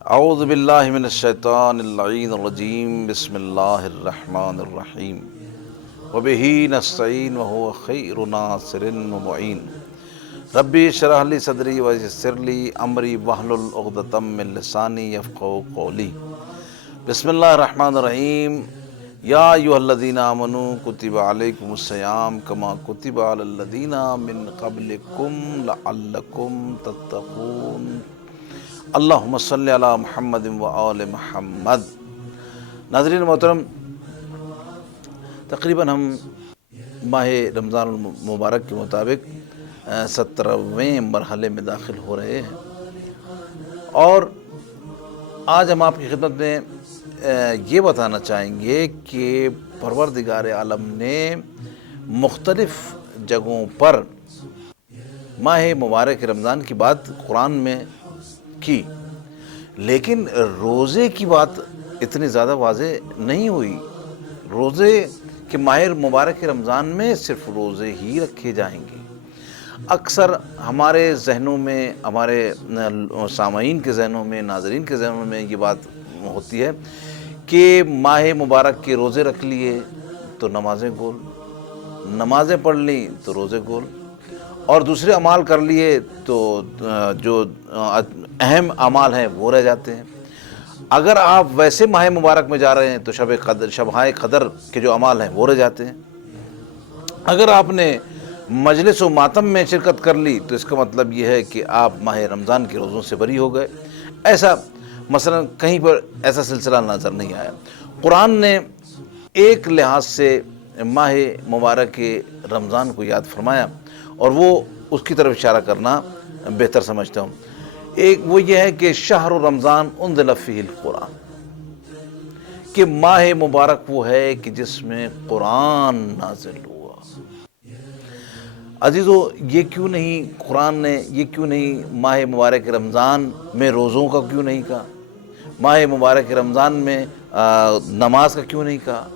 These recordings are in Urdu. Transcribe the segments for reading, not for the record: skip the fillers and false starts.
اعوذ باللہ من الشیطان اللعین الرجیم بسم اللہ الرحمن الرحیم وبہ نستعین وہو خیر ناصر ومعین ربی اشرح لی صدری ویسر لی امری واحلل عقدۃ من لسانی یفقہوا قولی بسم اللہ الرحمن الرحیم یا ایھا الذین آمنوا کتب علیکم الصیام کما کتب علی الذین من قبلکم لعلکم تتقون اللہم صلی علی محمد و آل محمد۔ ناظرین محترم، تقریباً ہم ماہ رمضان المبارک کے مطابق 17ویں مرحلے میں داخل ہو رہے ہیں، اور آج ہم آپ کی خدمت میں یہ بتانا چاہیں گے کہ پروردگار عالم نے مختلف جگہوں پر ماہ مبارک رمضان کی بات قرآن میں کی، لیکن روزے کی بات اتنی زیادہ واضح نہیں ہوئی۔ روزے کہ ماہ مبارک رمضان میں صرف روزے ہی رکھے جائیں گے۔ اکثر ہمارے ذہنوں میں، ہمارے سامعین کے ذہنوں میں، ناظرین کے ذہنوں میں یہ بات ہوتی ہے کہ ماہ مبارک کے روزے رکھ لیے تو نمازیں گول، نمازیں پڑھ لیں تو روزے گول، اور دوسرے اعمال کر لیے تو جو اہم اعمال ہیں وہ رہ جاتے ہیں۔ اگر آپ ویسے ماہ مبارک میں جا رہے ہیں تو شبہائے قدر کے جو اعمال ہیں وہ رہ جاتے ہیں۔ اگر آپ نے مجلس و ماتم میں شرکت کر لی تو اس کا مطلب یہ ہے کہ آپ ماہ رمضان کے روزوں سے بری ہو گئے۔ ایسا مثلا کہیں پر ایسا سلسلہ نظر نہیں آیا۔ قرآن نے ایک لحاظ سے ماہ مبارک رمضان کو یاد فرمایا، اور وہ اس کی طرف اشارہ کرنا بہتر سمجھتا ہوں۔ ایک وہ یہ ہے کہ شہر رمضان انزل فیہ القرآن، کہ ماہ مبارک وہ ہے کہ جس میں قرآن نازل ہوا۔ عزیزو، یہ کیوں نہیں قرآن نے یہ کیوں نہیں ماہ مبارک رمضان میں روزوں کا کیوں نہیں کہا؟ ماہ مبارک رمضان میں نماز کا کیوں نہیں کہا؟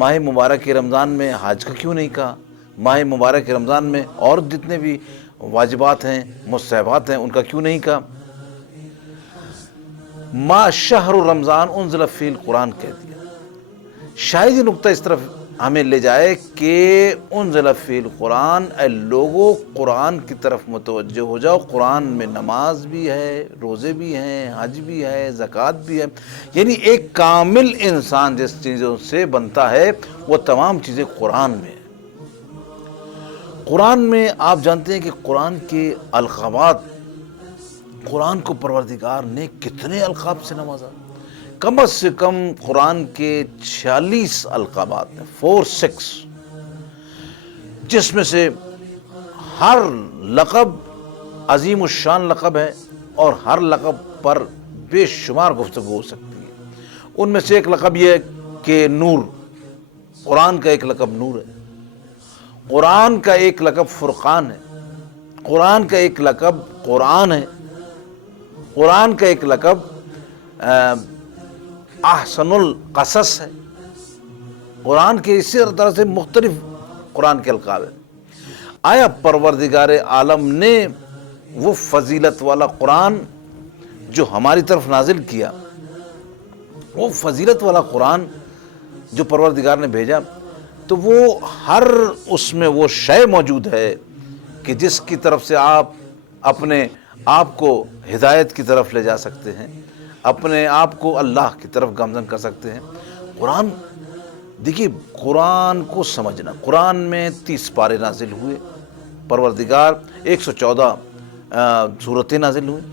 ماہ مبارک رمضان میں حج کا کیوں نہیں کہا؟ ماہ مبارک رمضان میں اور جتنے بھی واجبات ہیں، مستحبات ہیں، ان کا کیوں نہیں کہا؟ ما شہر رمضان انزل فیہ القرآن کہہ دیا۔ شاید یہ نقطہ اس طرف ہمیں لے جائے کہ انزل فیہ القرآن، اے لوگو قرآن کی طرف متوجہ ہو جاؤ۔ قرآن میں نماز بھی ہے، روزے بھی ہیں، حج بھی ہے، زکوٰۃ بھی ہے، یعنی ایک کامل انسان جس چیزوں سے بنتا ہے وہ تمام چیزیں قرآن میں ہیں۔ قرآن میں آپ جانتے ہیں کہ قرآن کے القابات، قرآن کو پروردگار نے کتنے القاب سے نوازا؟ کم از کم قرآن کے 46 القابات ہیں، 46، جس میں سے ہر لقب عظیم الشان لقب ہے، اور ہر لقب پر بے شمار گفتگو ہو سکتی ہے۔ ان میں سے ایک لقب یہ ہے کہ نور، قرآن کا ایک لقب نور ہے، قرآن کا ایک لقب فرقان ہے، قرآن کا ایک لقب قرآن ہے، قرآن کا ایک لقب احسن القصص ہے۔ قرآن کے اسی طرح سے مختلف قرآن کے القاب ہیں۔ آیا پروردگار عالم نے وہ فضیلت والا قرآن جو ہماری طرف نازل کیا، وہ فضیلت والا قرآن جو پروردگار نے بھیجا، تو وہ ہر اس میں وہ شے موجود ہے کہ جس کی طرف سے آپ اپنے آپ کو ہدایت کی طرف لے جا سکتے ہیں، اپنے آپ کو اللہ کی طرف گامزن کر سکتے ہیں۔ قرآن، دیکھیے قرآن کو سمجھنا، قرآن میں 30 پارے نازل ہوئے، پروردگار 114 سورتیں نازل ہوئیں،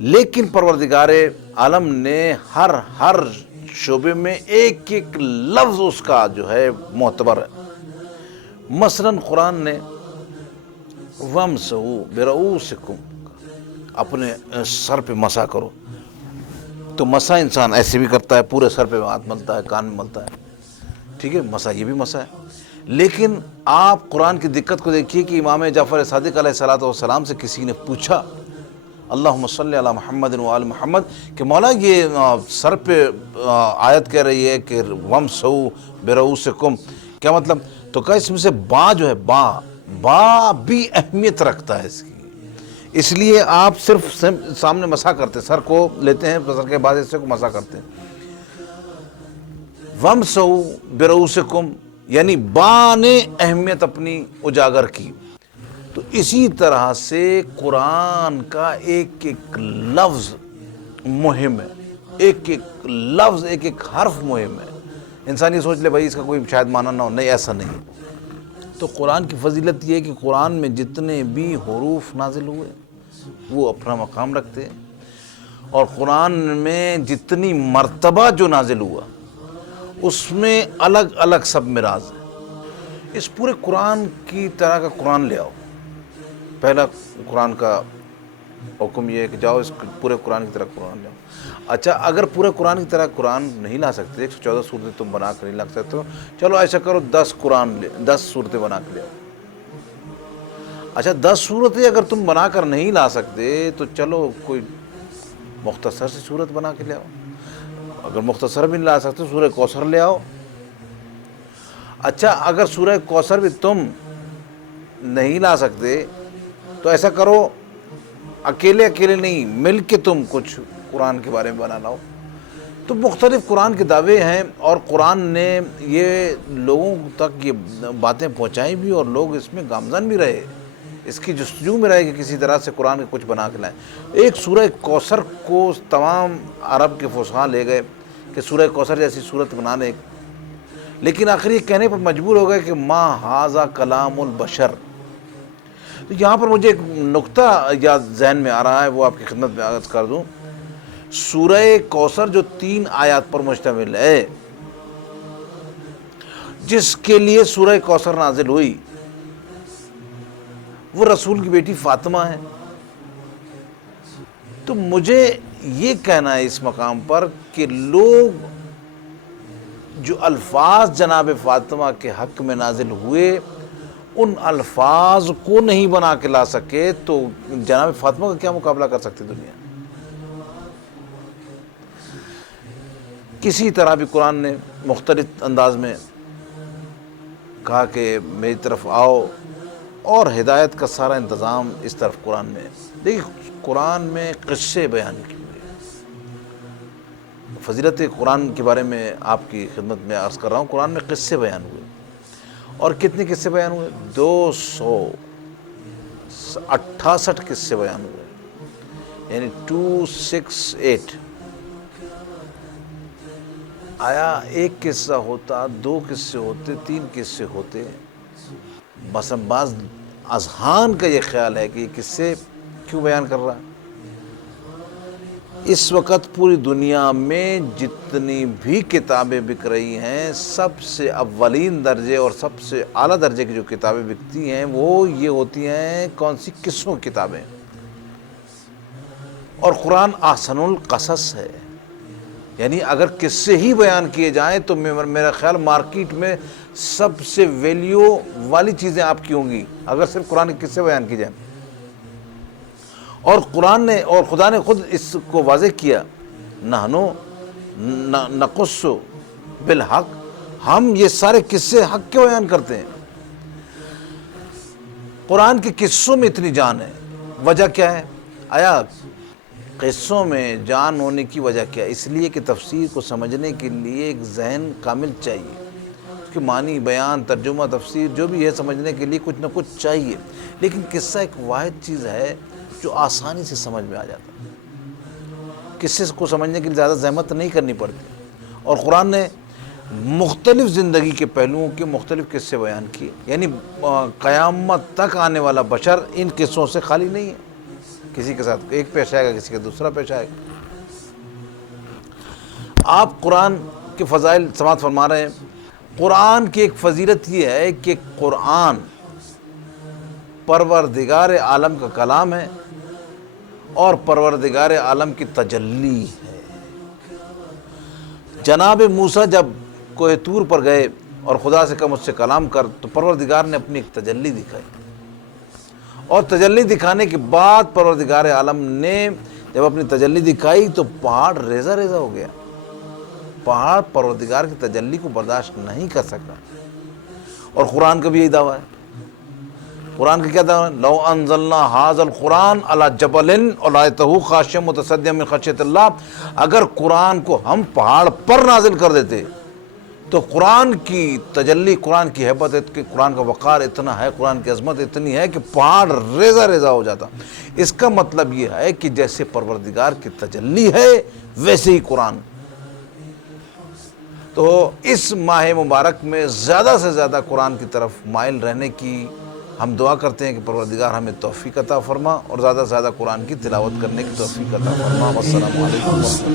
لیکن پروردگار عالم نے ہر شعبے میں ایک ایک لفظ اس کا جو ہے معتبر ہے۔ مثلاً قرآن نے وَامْسَحُوا بِرُءُوسِكُمْ، اپنے سر پہ مسح کرو، تو مسح انسان ایسے بھی کرتا ہے، پورے سر پہ ہاتھ ملتا ہے، کان میں ملتا ہے، ٹھیک ہے، مسح یہ بھی مسح ہے۔ لیکن آپ قرآن کی دقت کو دیکھیے کہ امام جعفر صادق علیہ السلام سے کسی نے پوچھا، اللہم صلی علی محمد و آل محمد، کہ مولا یہ سر پہ آیت کہہ رہی ہے کہ وَامْسَحُوا بِرُءُوسِكُمْ، کیا مطلب؟ تو کہا اس میں سے با جو ہے، با بھی اہمیت رکھتا ہے اس کی، اس لیے آپ صرف سامنے مسح کرتے ہیں، سر کو لیتے ہیں، سر کے بعد حصے کو مسح کرتے ہیں. وَامْسَحُوا بِرُؤُوسِكُمْ یعنی بانے اہمیت اپنی اجاگر کی. تو اسی طرح سے قرآن کا ایک ایک لفظ مہم ہے، ایک ایک لفظ، ایک ایک حرف مہم ہے. انسان یہ سوچ لے بھائی اس کا کوئی شاید معنی نہ ہو، نہیں، ایسا نہیں. تو قرآن کی فضیلت یہ ہے کہ قرآن میں جتنے بھی حروف نازل ہوئے وہ اپنا مقام رکھتے ہیں، اور قرآن میں جتنی مرتبہ جو نازل ہوا اس میں الگ الگ سب مراز ہے. اس پورے قرآن کی طرح کا قرآن لے آؤ. پہلا قرآن کا حکم یہ ہے کہ جاؤ اس پورے قرآن کی طرح قرآن لے آؤ. اچھا اگر پورے قرآن کی طرح قرآن نہیں لا سکتے، 114 صورتیں تم بنا کر نہیں لا سکتے ہو، چلو ایسا کرو 10 صورتیں بنا کے لے آؤ. اچھا 10 صورتیں اگر تم بنا کر نہیں لا سکتے تو چلو کوئی مختصر سی صورت بنا کے لے آؤ. اگر مختصر بھی نہیں لا سکتے سورہ کوثر لے آؤ. اچھا اگر سورہ کوثر بھی تم نہیں لا سکتے تو ایسا کرو اکیلے نہیں، مل کے تم کچھ قرآن کے بارے میں بنا لاؤ. تو مختلف قرآن کے دعوے ہیں، اور قرآن نے یہ لوگوں تک یہ باتیں پہنچائیں بھی، اور لوگ اس میں گامزن بھی رہے، اس کی جستجو میں رہے کہ کسی طرح سے قرآن کے کچھ بنا کے لائیں. ایک سورہ کوثر کو تمام عرب کے فصحاء لے گئے کہ سورہ کوثر جیسی صورت بنا لیں، لیکن آخر یہ کہنے پر مجبور ہو گئے کہ ما ھذا کلام البشر. تو یہاں پر مجھے ایک نقطہ یا ذہن میں آ رہا ہے، وہ آپ کی خدمت میں عرض کر دوں. سورہ کوثر جو 3 آیات پر مشتمل ہے، جس کے لیے سورہ کوثر نازل ہوئی وہ رسول کی بیٹی فاطمہ ہے. تو مجھے یہ کہنا ہے اس مقام پر کہ لوگ جو الفاظ جناب فاطمہ کے حق میں نازل ہوئے ان الفاظ کو نہیں بنا کے لا سکے تو جناب فاطمہ کا کیا مقابلہ کر سکتی دنیا. کسی طرح بھی قرآن نے مختلف انداز میں کہا کہ میری طرف آؤ، اور ہدایت کا سارا انتظام اس طرف قرآن میں. دیکھیے قرآن میں قصے بیان کیے ہوئے، فضیلت قرآن کے بارے میں آپ کی خدمت میں عرض کر رہا ہوں. قرآن میں قصے بیان ہوئے، اور کتنے قصے بیان ہوئے؟ 268 قصے بیان ہوئے، یعنی 268. آیا ایک قصہ ہوتا، 2 قصے ہوتے، 3 قصے ہوتے؟ مثلا بعض اذہان کا یہ خیال ہے کہ یہ قصے کیوں بیان کر رہا ہے. اس وقت پوری دنیا میں جتنی بھی کتابیں بک رہی ہیں، سب سے اولین درجے اور سب سے اعلیٰ درجے کی جو کتابیں بکتی ہیں وہ یہ ہوتی ہیں کون سی؟ قصوں کی کتابیں. اور قرآن احسن القصص ہے، یعنی اگر قصے ہی بیان کیے جائیں تو میرا خیال مارکیٹ میں سب سے ویلیو والی چیزیں آپ کی ہوں گی اگر صرف قرآن کے قصے بیان کی جائیں. اور قرآن نے اور خدا نے خود اس کو واضح کیا، نحنو نقص بالحق، ہم یہ سارے قصے حق کے بیان کرتے ہیں. قرآن کے قصوں میں اتنی جان ہے، وجہ کیا ہے؟ آیا قصوں میں جان ہونے کی وجہ کیا ہے؟ اس لیے کہ تفسیر کو سمجھنے کے لیے ایک ذہن کامل چاہیے، اس کے معنی، بیان، ترجمہ، تفسیر جو بھی ہے سمجھنے کے لیے کچھ نہ کچھ چاہیے. لیکن قصہ ایک واحد چیز ہے جو آسانی سے سمجھ میں آ جاتا ہے، قصے کو سمجھنے کے لیے زیادہ زحمت نہیں کرنی پڑتی. اور قرآن نے مختلف زندگی کے پہلوؤں کے مختلف قصے بیان کیے، یعنی قیامت تک آنے والا بشر ان قصوں سے خالی نہیں ہے. کسی کے ساتھ ایک پیش آئے گا، کسی کا دوسرا پیش آئے گا. آپ قرآن کے فضائل سماعت فرما رہے ہیں. قرآن کی ایک فضیلت یہ ہے کہ قرآن پروردگار عالم کا کلام ہے اور پروردگار عالم کی تجلی ہے. جناب موسیٰ جب کوہ طور پر گئے اور خدا سے کہا مجھ سے کلام کر، تو پروردگار نے اپنی ایک تجلی دکھائی، اور تجلی دکھانے کے بعد پروردگار عالم نے جب اپنی تجلی دکھائی تو پہاڑ ریزہ ریزہ ہو گیا. پہاڑ پروردگار کی تجلی کو برداشت نہیں کر سکا. اور قرآن کا بھی یہی دعویٰ ہے قرآن کی کیا تھا؟ لو انزلنا ھذا القرآن علی جبل لرأیتہ خاشعا متصدعا من خشیۃ اللہ، اگر قرآن کو ہم پہاڑ پر نازل کر دیتے تو قرآن کی تجلی، قرآن کی ہیبت، قرآن کا وقار اتنا ہے، قرآن کی عظمت اتنی ہے کہ پہاڑ ریزہ ریزہ ہو جاتا۔ اس کا مطلب یہ ہے کہ جیسے پروردگار کی تجلی ہے ویسے ہی قرآن۔ تو اس ماہ مبارک میں زیادہ سے زیادہ قرآن کی طرف مائل رہنے کی ہم دعا کرتے ہیں کہ پروردگار ہمیں توفیق عطا فرما اور زیادہ سے زیادہ قرآن کی تلاوت کرنے کی توفیق عطا فرما۔ والسلام علیکم ورحمۃ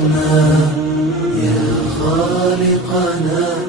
اللہ۔